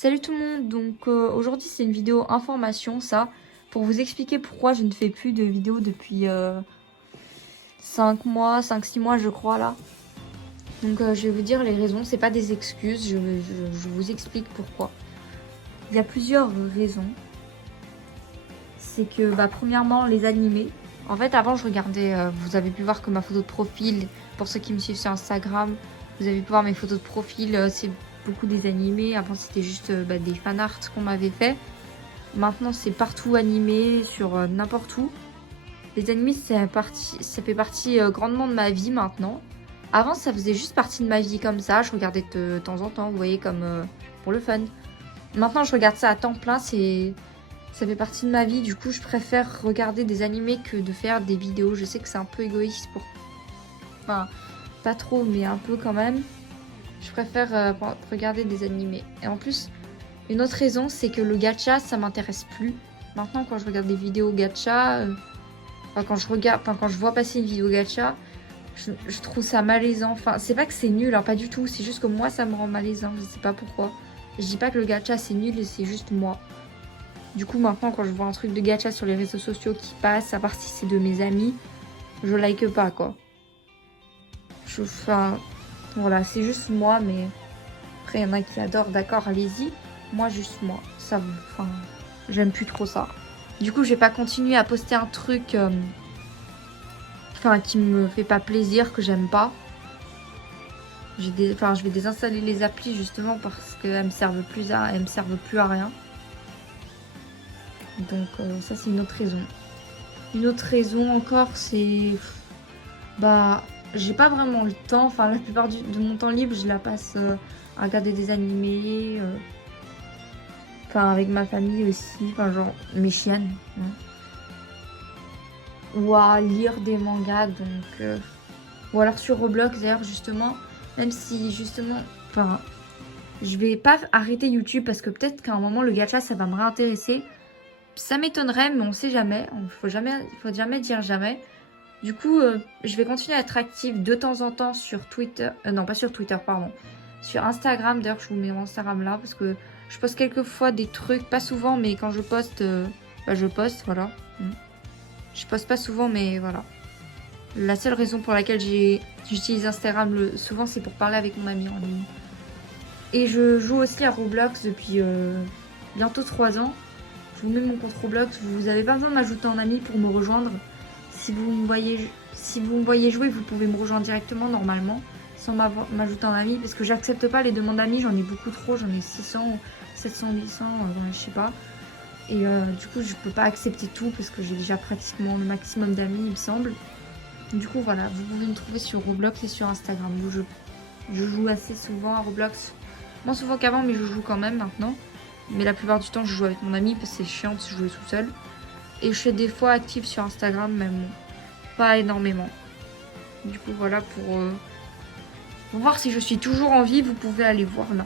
Salut tout le monde, donc aujourd'hui c'est une vidéo information ça, pour vous expliquer pourquoi je ne fais plus de vidéos depuis 5 mois, 5-6 mois je crois là. Donc je vais vous dire les raisons, c'est pas des excuses, je vous explique pourquoi. Il y a plusieurs raisons. C'est que premièrement les animés. En fait avant je regardais, vous avez pu voir que ma photo de profil, pour ceux qui me suivent sur Instagram, vous avez pu voir mes photos de profil, c'est beaucoup des animés. Avant c'était juste des fanarts qu'on m'avait fait. Maintenant c'est partout animé, sur n'importe où. Les animés ça fait partie grandement de ma vie maintenant. Avant ça faisait juste partie de ma vie comme ça, je regardais de temps en temps, vous voyez, comme pour le fun. Maintenant je regarde ça à temps plein, ça fait partie de ma vie, du coup je préfère regarder des animés que de faire des vidéos. Je sais que c'est un peu égoïste pour... Enfin, pas trop, mais un peu quand même. Je préfère regarder des animés. Et en plus, une autre raison, c'est que le gacha, ça m'intéresse plus. Maintenant, quand je regarde des vidéos gacha, quand je vois passer une vidéo gacha, je trouve ça malaisant. Enfin, c'est pas que c'est nul, hein, pas du tout. C'est juste que moi, ça me rend malaisant. Je sais pas pourquoi. Je dis pas que le gacha, c'est nul, c'est juste moi. Du coup, maintenant, quand je vois un truc de gacha sur les réseaux sociaux qui passe, à part si c'est de mes amis, je like pas, quoi. Enfin, voilà, c'est juste moi, mais après, il y en a qui adorent, d'accord, allez-y. Moi, juste moi. Ça, enfin, j'aime plus trop ça. Du coup, je vais pas continuer à poster un truc qui me fait pas plaisir, que j'aime pas. Je vais désinstaller les applis justement parce qu'elles me servent plus à rien. Donc ça, c'est une autre raison. Une autre raison encore, c'est j'ai pas vraiment le temps. Enfin, la plupart de mon temps libre, je la passe à regarder des animés. Avec ma famille aussi. Enfin, genre, mes chiennes. Hein. Ou à lire des mangas. Donc, ou alors sur Roblox, d'ailleurs, justement. Même si, justement... Enfin, je vais pas arrêter YouTube parce que peut-être qu'à un moment, le gacha, ça va me réintéresser. Ça m'étonnerait, mais on sait jamais. Il faut jamais dire jamais. Du coup, je vais continuer à être active de temps en temps sur Twitter. Non, pas sur Twitter, pardon. Sur Instagram. D'ailleurs, je vous mets mon Instagram là parce que je poste quelques fois des trucs. Pas souvent, mais quand je poste, je poste, voilà. Je poste pas souvent, mais voilà. La seule raison pour laquelle j'utilise Instagram souvent, c'est pour parler avec mon ami en ligne. Et je joue aussi à Roblox depuis bientôt 3 ans. Je vous mets mon compte Roblox. Vous n'avez pas besoin de m'ajouter en ami pour me rejoindre. Si vous me voyez jouer, vous pouvez me rejoindre directement normalement, sans m'ajouter en ami, parce que j'accepte pas les demandes d'amis, j'en ai beaucoup trop, j'en ai 600, 700, 800, je sais pas. Et du coup, je peux pas accepter tout, parce que j'ai déjà pratiquement le maximum d'amis, il me semble. Du coup, voilà, vous pouvez me trouver sur Roblox et sur Instagram. Je joue assez souvent à Roblox, moins souvent qu'avant, mais je joue quand même maintenant. Mais la plupart du temps, je joue avec mon ami, parce que c'est chiant de jouer tout seul. Et je suis des fois active sur Instagram, mais bon, pas énormément. Du coup, voilà, pour voir si je suis toujours en vie, vous pouvez aller voir là.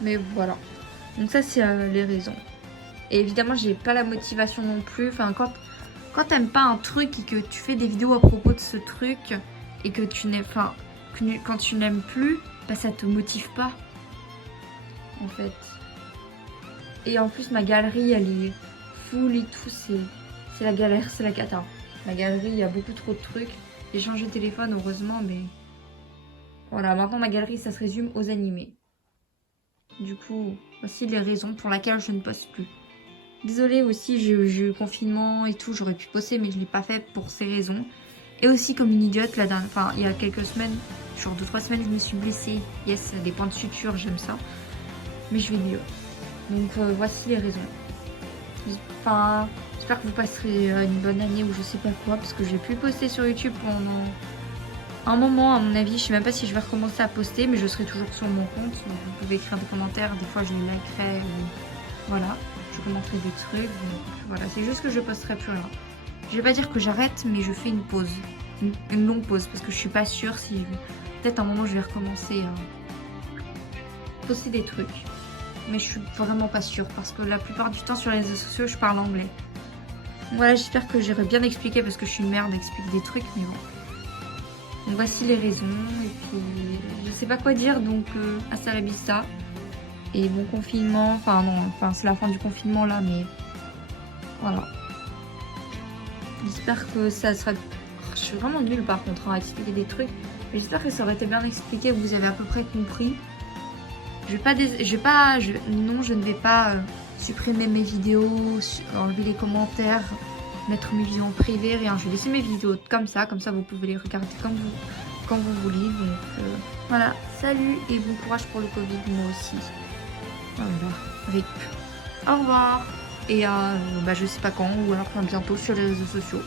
Mais voilà. Donc ça, c'est les raisons. Et évidemment, j'ai pas la motivation non plus. Enfin, quand t'aimes pas un truc et que tu fais des vidéos à propos de ce truc et que quand tu n'aimes plus, ça te motive pas. En fait. Et en plus, ma galerie, elle est full et tout, c'est la galère, c'est la cata. La galerie, il y a beaucoup trop de trucs. J'ai changé de téléphone, heureusement, mais... Voilà, maintenant ma galerie, ça se résume aux animés. Du coup, voici les raisons pour lesquelles je ne poste plus. Désolée aussi, j'ai eu le confinement et tout, j'aurais pu poster, mais je ne l'ai pas fait pour ces raisons. Et aussi comme une idiote, il y a quelques semaines, genre 2-3 semaines, je me suis blessée. Yes, des points de suture, j'aime ça. Mais je vais mieux. Donc voici les raisons. Enfin, j'espère que vous passerez une bonne année ou je sais pas quoi, parce que j'ai plus posté sur YouTube pendant un moment, à mon avis. Je sais même pas si je vais recommencer à poster, mais je serai toujours sur mon compte. Donc vous pouvez écrire des commentaires, des fois je les likerai, voilà, je commenterai des trucs. Donc voilà, c'est juste que je posterai plus rien. Je vais pas dire que j'arrête, mais je fais une pause, une longue pause, parce que je suis pas sûre si peut-être à un moment je vais recommencer à poster des trucs. Mais je suis vraiment pas sûre parce que la plupart du temps sur les réseaux sociaux je parle anglais. Voilà, j'espère que j'aurais bien expliqué parce que je suis une merde d'expliquer des trucs, mais bon. Donc voici les raisons et puis je sais pas quoi dire, donc hasta la vista. Et bon confinement. Enfin non, enfin c'est la fin du confinement là, mais voilà. J'espère que ça sera... Je suis vraiment nulle par contre à expliquer des trucs. Mais j'espère que ça aurait été bien expliqué, vous avez à peu près compris. Non, je ne vais pas supprimer mes vidéos, enlever les commentaires, mettre mes vidéos en privé, rien. Je vais laisser mes vidéos comme ça vous pouvez les regarder quand vous voulez. Donc voilà, salut et bon courage pour le Covid, moi aussi. Voilà, RIP. Au revoir. Et je sais pas quand, ou alors bientôt sur les réseaux sociaux.